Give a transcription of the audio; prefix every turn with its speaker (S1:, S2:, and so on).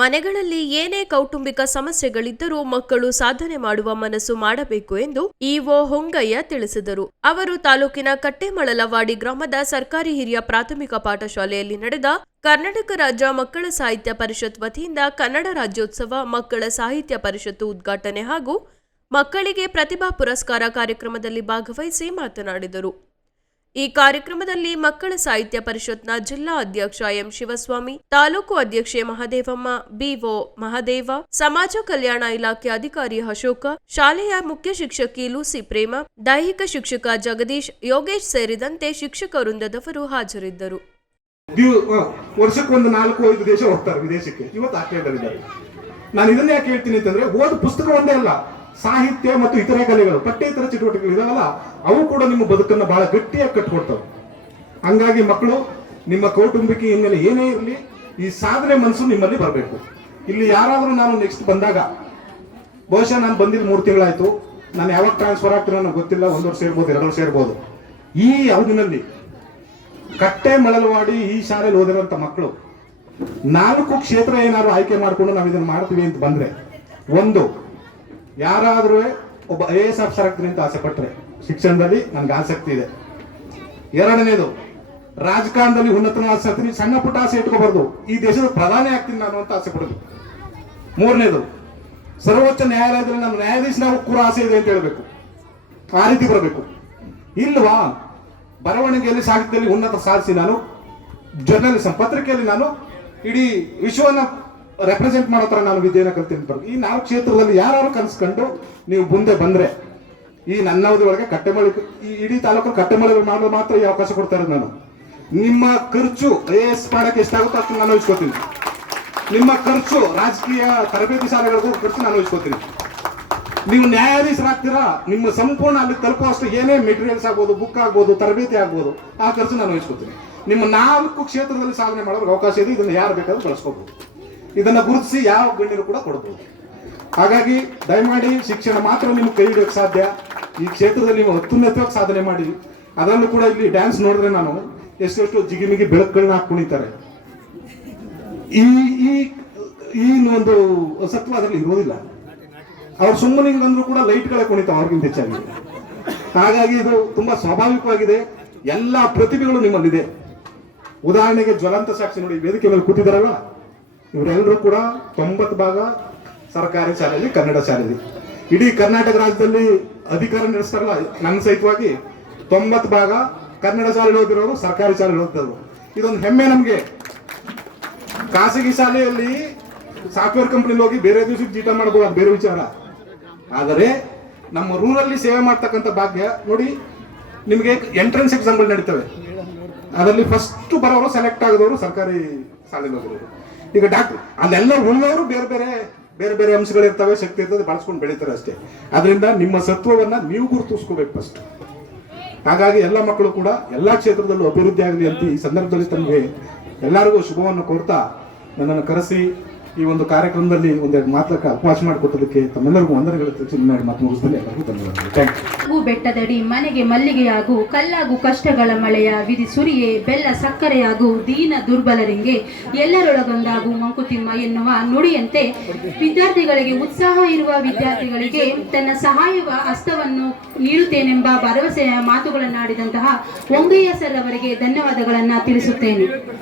S1: ಮನೆಗಳಲ್ಲಿ ಏನೇ ಕೌಟುಂಬಿಕ ಸಮಸ್ಯೆಗಳಿದ್ದರೂ ಮಕ್ಕಳು ಸಾಧನೆ ಮಾಡುವ ಮನಸ್ಸು ಮಾಡಬೇಕು ಎಂದು ಇಒ ಹೊಂಗಯ್ಯ ತಿಳಿಸಿದರು. ಅವರು ತಾಲೂಕಿನ ಕಟ್ಟೆಮಳಲವಾಡಿ ಗ್ರಾಮದ ಸರ್ಕಾರಿ ಹಿರಿಯ ಪ್ರಾಥಮಿಕ ಪಾಠಶಾಲೆಯಲ್ಲಿ ನಡೆದ ಕರ್ನಾಟಕ ರಾಜ್ಯ ಮಕ್ಕಳ ಸಾಹಿತ್ಯ ಪರಿಷತ್ ವತಿಯಿಂದ ಕನ್ನಡ ರಾಜ್ಯೋತ್ಸವ ಮಕ್ಕಳ ಸಾಹಿತ್ಯ ಪರಿಷತ್ತು ಉದ್ಘಾಟನೆ ಹಾಗೂ ಮಕ್ಕಳಿಗೆ ಪ್ರತಿಭಾ ಪುರಸ್ಕಾರ ಕಾರ್ಯಕ್ರಮದಲ್ಲಿ ಭಾಗವಹಿಸಿ ಮಾತನಾಡಿದರು. ಈ ಕಾರ್ಯಕ್ರಮದಲ್ಲಿ ಮಕ್ಕಳ ಸಾಹಿತ್ಯ ಪರಿಷತ್ನ ಜಿಲ್ಲಾ ಅಧ್ಯಕ್ಷ ಎಂ ಶಿವಸ್ವಾಮಿ, ತಾಲೂಕು ಅಧ್ಯಕ್ಷೆ ಮಹದೇವಮ್ಮ ಬಿಒ ಮಹದೇವ, ಸಮಾಜ ಕಲ್ಯಾಣ ಇಲಾಖೆ ಅಧಿಕಾರಿ ಅಶೋಕ, ಶಾಲೆಯ ಮುಖ್ಯ ಶಿಕ್ಷಕಿ ಲೂಸಿ ಪ್ರೇಮ, ದೈಹಿಕ ಶಿಕ್ಷಕ ಜಗದೀಶ್, ಯೋಗೇಶ್ ಸೇರಿದಂತೆ ಶಿಕ್ಷಕ ವೃಂದದವರು ಹಾಜರಿದ್ದರು.
S2: ವರ್ಷಕ್ಕೊಂದು ನಾಲ್ಕು, ಐದು ದೇಶ ಹೋಗ್ತಾರೆ ವಿದೇಶಕ್ಕೆ. ಇವತ್ತು ನಾನು ಇದನ್ನ ಹೇಳ್ತೀನಿ ಅಂತಂದ್ರೆ ಓದ್ ಪುಸ್ತಕ ಒಂದೇ ಅಲ್ಲ. ಸಾಹಿತ್ಯ ಮತ್ತು ಇತರೆ ಕಲೆಗಳು, ಪಠ್ಯೇತರ ಚಟುವಟಿಕೆಗಳು ಇದಾವಲ್ಲ, ಅವು ಕೂಡ ನಿಮ್ಮ ಬದುಕನ್ನ ಬಹಳ ಗಟ್ಟಿಯಾಗಿ ಕಟ್ಕೊಡ್ತವೆ. ಹಂಗಾಗಿ ಮಕ್ಕಳು, ನಿಮ್ಮ ಕೌಟುಂಬಿಕ ಹಿನ್ನೆಲೆ ಏನೇ ಇರಲಿ, ಈ ಸಾಧನೆ ಮನಸ್ಸು ನಿಮ್ಮಲ್ಲಿ ಬರಬೇಕು. ಇಲ್ಲಿ ಯಾರಾದರೂ ನಾನು ನೆಕ್ಸ್ಟ್ ಬಂದಾಗ, ಬಹುಶಃ ನಾನು ಬಂದಿದ್ದ ಮೂರು ತಿಂಗಳಾಯಿತು, ನಾನು ಯಾವಾಗ ಟ್ರಾನ್ಸ್ಫರ್ ಆಗ್ತೀನೋ ನನಗೆ ಗೊತ್ತಿಲ್ಲ, ಒಂದು ವರ್ಷ ಇರ್ಬೋದು, ಎರಡು ವರ್ಷ ಇರ್ಬೋದು. ಈ ಅವಧಿನಲ್ಲಿ ಕಟ್ಟೆ ಮಳಲವಾಡಿ ಈ ಶಾಲೆಯಲ್ಲಿ ಓದಿರೋಂಥ ಮಕ್ಕಳು, ನಾಲ್ಕು ಕ್ಷೇತ್ರ ಏನಾದರೂ ಆಯ್ಕೆ ಮಾಡಿಕೊಂಡು ನಾವು ಇದನ್ನು ಮಾಡ್ತೀವಿ ಅಂತ ಬಂದರೆ, ಒಂದು ಯಾರಾದ್ರೂ ಒಬ್ಬ ಐ ಎಸ್ ಆಫೀಸರ್ ಆಗ್ತೀನಿ ಅಂತ ಆಸೆ ಪಟ್ಟರೆ ಶಿಕ್ಷಣದಲ್ಲಿ ನನಗೆ ಆಸಕ್ತಿ ಇದೆ. ಎರಡನೇದು, ರಾಜಕಾರಣದಲ್ಲಿ ಉನ್ನತ ಆಸೆ ಆಗ್ತೀನಿ, ಸಣ್ಣ ಪುಟ್ಟ ಆಸೆ ಇಟ್ಕೋಬಾರ್ದು. ಈ ದೇಶದ ಪ್ರಧಾನಿ ಆಗ್ತೀನಿ ನಾನು ಅಂತ ಆಸೆ ಪಡೋದು. ಮೂರನೇದು, ಸರ್ವೋಚ್ಚ ನ್ಯಾಯಾಲಯದಲ್ಲಿ ನಾನು ನ್ಯಾಯಾಧೀಶನ ಕೂಡ ಆಸೆ ಇದೆ ಅಂತ ಹೇಳಬೇಕು. ಆ ರೀತಿ ಬರಬೇಕು. ಇಲ್ವಾ, ಬರವಣಿಗೆಯಲ್ಲಿ, ಸಾಹಿತ್ಯದಲ್ಲಿ ಉನ್ನತ ಸಾಧಿಸಿ ನಾನು ಜರ್ನಲಿಸಂ ಪತ್ರಿಕೆಯಲ್ಲಿ ನಾನು ಇಡೀ ವಿಶ್ವವನ್ನ ರೆಪ್ರೆಸೆಂಟ್ ಮಾಡೋ ಥರ ನಾನು ಕಲ್ತೀನಿ ಬರ್ತೀನಿ ಈ ನಾಲ್ಕು ಕ್ಷೇತ್ರದಲ್ಲಿ ಯಾರು ಕನ್ಸ್ಕೊಂಡು ನೀವು ಮುಂದೆ ಬಂದ್ರೆ, ಈ ನನ್ನ ಅವಧಿ ಒಳಗೆ ಕಟ್ಟೆಮಳಿ ಈ ಇಡೀ ತಾಲೂಕು ಕಟ್ಟೆಮಳಿ ಮಾಡಲು ಮಾತ್ರ ಈ ಅವಕಾಶ ಕೊಡ್ತಾ ಇರೋದು ನಾನು. ನಿಮ್ಮ ಖರ್ಚು ಐ ಎಸ್ ಮಾಡಕ್ಕೆ ಎಷ್ಟಾಗುತ್ತೋ ಅಷ್ಟು ನಾನು ಇಸ್ಕೋತೀನಿ ನಿಮ್ಮ ಖರ್ಚು, ರಾಜಕೀಯ ತರಬೇತಿ ಶಾಲೆಗಳಿಗೂ ಖರ್ಚು ನಾನು ಇಸ್ಕೋತೀನಿ ನೀವು ನ್ಯಾಯಾಧೀಶರಾಗ್ತೀರಾ ನಿಮ್ಮ ಸಂಪೂರ್ಣ ಅಲ್ಲಿ ತಲುಪುವಷ್ಟು ಏನೇ ಮೆಟೀರಿಯಲ್ಸ್ ಆಗ್ಬೋದು ಬುಕ್ ಆಗ್ಬೋದು, ತರಬೇತಿ ಆಗ್ಬೋದು, ಆ ಖರ್ಚು ನಾನು ವಹಿಸ್ಕೊತೀನಿ ನಿಮ್ಮ ನಾಲ್ಕು ಕ್ಷೇತ್ರದಲ್ಲಿ ಸಾಧನೆ ಮಾಡೋದಕ್ಕೆ ಅವಕಾಶ ಇದೆ, ಇದನ್ನು ಯಾರು ಬೇಕಾದ್ರೂ ಬಳಸ್ಕೋಬಹುದು ಇದನ್ನ ಗುರುತಿಸಿ ಯಾವ ಗಣ್ಯರು ಕೂಡ ಕೊಡಬಹುದು ಹಾಗಾಗಿ ದಯಮಾಡಿ ಶಿಕ್ಷಣ ಮಾತ್ರ ನಿಮ್ಗೆ ಕೈ ಹಿಡಿಯೋಕೆ ಸಾಧ್ಯ. ಈ ಕ್ಷೇತ್ರದಲ್ಲಿ ನೀವು ಅತ್ಯುನ್ನತವಾಗಿ ಸಾಧನೆ ಮಾಡಿ ಅದರಲ್ಲೂ ಕೂಡ ಇಲ್ಲಿ ಡ್ಯಾನ್ಸ್ ನೋಡಿದ್ರೆ ನಾನು ಎಷ್ಟೆಷ್ಟು ಜಿಗಿಮಿಗಿ ಬೆಳಕುಗಳನ್ನ ಕುಣಿತಾರೆ. ಈ ಈ ಈ ಒಂದು ಸತ್ವ ಅದರಲ್ಲಿ ಇರೋದಿಲ್ಲ ಅವ್ರು ಸುಮ್ಮನೆ ಹಿಂಗಂದ್ರು ಕೂಡ ಲೈಟ್ಗಳೇ ಕುಣಿತಾವ ಅವ್ರಿಗಿಂತ ಹೆಚ್ಚಾಗಿ. ಹಾಗಾಗಿ ಇದು ತುಂಬಾ ಸ್ವಾಭಾವಿಕವಾಗಿದೆ. ಎಲ್ಲಾ ಪ್ರತಿಭೆಗಳು ನಿಮ್ಮಲ್ಲಿದೆ. ಉದಾಹರಣೆಗೆ ಜ್ವಲಂತ ಸಾಕ್ಷಿ ನೋಡಿ ವೇದಿಕೆ ಮೇಲೆ ಕೂತಿದಾರಲ್ಲ ಇವರೆಲ್ಲರೂ ಕೂಡ ತೊಂಬತ್ತು ಭಾಗ ಸರ್ಕಾರಿ ಶಾಲೆಯಲ್ಲಿ ಕನ್ನಡ ಶಾಲೆಯಲ್ಲಿ. ಇಡೀ ಕರ್ನಾಟಕ ರಾಜ್ಯದಲ್ಲಿ ಅಧಿಕಾರ ನಡೆಸ್ತಾರಲ್ಲ ನನ್ನ ಸಹಿತವಾಗಿ ತೊಂಬತ್ತು ಭಾಗ ಕನ್ನಡ ಶಾಲೆಯಲ್ಲಿ ಓದಿರೋರು ಸರ್ಕಾರಿ ಶಾಲೆಯಲ್ಲಿ ಓದ್ತಾರೆ ಇದೊಂದು ಹೆಮ್ಮೆ ನಮಗೆ. ಖಾಸಗಿ ಶಾಲೆಯಲ್ಲಿ ಸಾಫ್ಟ್ವೇರ್ ಕಂಪ್ನಿಲಿ ಹೋಗಿ ಬೇರೆ ದಿವಸಕ್ಕೆ ಜೀಟ ಮಾಡಬಹುದು ಬೇರೆ ವಿಚಾರ. ಆದರೆ ನಮ್ಮ ರೂರಲ್ಲಿ ಸೇವೆ ಮಾಡ್ತಕ್ಕಂಥ ಭಾಗ್ಯ, ನೋಡಿ, ನಿಮಗೆ ಎಂಟ್ರೆನ್ಸ್ ಎಕ್ಸಾಮ್ಗಳು ನಡೀತವೆ. ಅದರಲ್ಲಿ ಫಸ್ಟ್ ಬರೋರು ಸೆಲೆಕ್ಟ್ ಆಗದವರು ಸರ್ಕಾರಿ ಶಾಲೆಯಲ್ಲಿ ಹೋಗಿರೋರು ಈಗ ಡಾಕ್ಟರ್, ಅಲ್ಲೆಲ್ಲ ಉಳ್ಳವರು ಬೇರೆ ಬೇರೆ ಬೇರೆ ಬೇರೆ ಅಂಶಗಳಿರ್ತವೆ, ಶಕ್ತಿ ಇರ್ತದೆ, ಬಳಸ್ಕೊಂಡು ಬೆಳೀತಾರೆ ಅಷ್ಟೇ. ಅದರಿಂದ ನಿಮ್ಮ ಸತ್ವವನ್ನ ನೀವು ಗುರುತಿಸ್ಕೋಬೇಕು ಫಸ್ಟ್ ಹಾಗಾಗಿ ಎಲ್ಲ ಮಕ್ಕಳು ಕೂಡ ಎಲ್ಲಾ ಕ್ಷೇತ್ರದಲ್ಲೂ ಅಭಿವೃದ್ಧಿ ಆಗಲಿ ಅಂತ ಈ ಸಂದರ್ಭದಲ್ಲಿ ತಮಗೆ ಎಲ್ಲರಿಗೂ ಶುಭವನ್ನು ಕೋರ್ತಾ ನನ್ನನ್ನು ಕರೆಸಿ. ಈ ಒಂದು ಕಾರ್ಯಕ್ರಮದಲ್ಲಿ ಒಂದೆರಡು ಮಾತಕ್ಕೆ ಅವಕಾಶ ಮಾಡಿಕೊಟ್ಟದಕ್ಕೆ ತಮ್ಮೆಲ್ಲರಿಗೂ ವಂದನೆಗಳು ತಿಳಿಸಿ ಮಾಡಿ ಮಾತು ಎಲ್ಲರಿಗೂ ಧನ್ಯವಾದಗಳು. ಥ್ಯಾಂಕ್
S3: ಬೆಟ್ಟದಡಿ ಮನೆಗೆ ಮಲ್ಲಿಗೆಯಾಗು ಕಲ್ಲಾಗು ಕಷ್ಟಗಳ ಮಳೆಯ ವಿಧಿ ಸುರಿಯೇ ಬೆಲ್ಲ ಸಕ್ಕರೆಯಾಗು ದೀನ ದುರ್ಬಲರಿಗೆ ಎಲ್ಲರೊಳಗೊಂದಾಗು ಮಂಕುತಿಮ್ಮ ಎನ್ನುವ ನುಡಿಯಂತೆ ವಿದ್ಯಾರ್ಥಿಗಳಿಗೆ ಉತ್ಸಾಹ ಇರುವ ವಿದ್ಯಾರ್ಥಿಗಳಿಗೆ ತನ್ನ ಸಹಾಯವ ಹಸ್ತವನ್ನು ನೀಡುತ್ತೇನೆಂಬ ಭರವಸೆಯ ಮಾತುಗಳನ್ನಾಡಿದಂತಹ ಒಂಗಯ್ಯ ಸರ್ ಅವರಿಗೆ ಧನ್ಯವಾದಗಳನ್ನು ತಿಳಿಸುತ್ತೇನೆ.